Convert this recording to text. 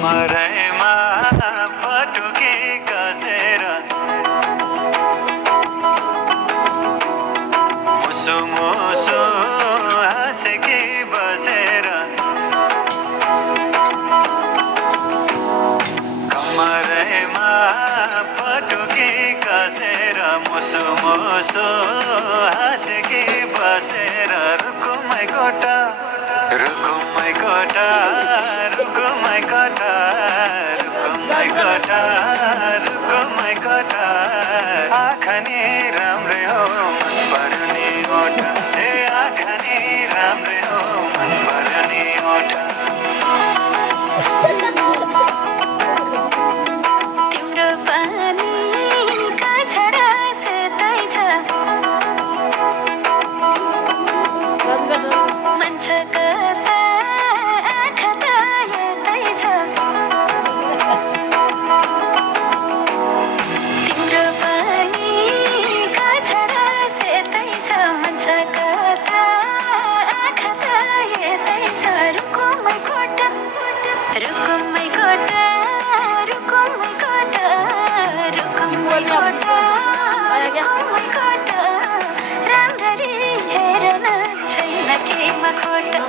कमरैमा पटुकी कसेर मुसु मुसु हाँसेकी बसेर कमरैमा पटुकी कसेर मुसु मुसु हाँसेकी बसेर रुकुमै कोटा रुकुमै कोटा रुकुमै कोटा रुकुमै कोटा रुकुमै कोटा आँखा नि राम्रै हो मन पर्यो नि ओठ ए आँखा नि राम्रै हो मन पर्यो नि ओठ तिम्रो पानी का छडा सेतै छ मन छ कता आँखा त यतै छ तिम्रो पानी का छडा सेतै छ मन छ कता आँखा त यतै छ रुकुमै कोटा रुकुमै कोटा रुकुमै कोटा रुकुमै कोटा रुकुमै कोटा राम्ररी हेर्न छैन केमा खोटा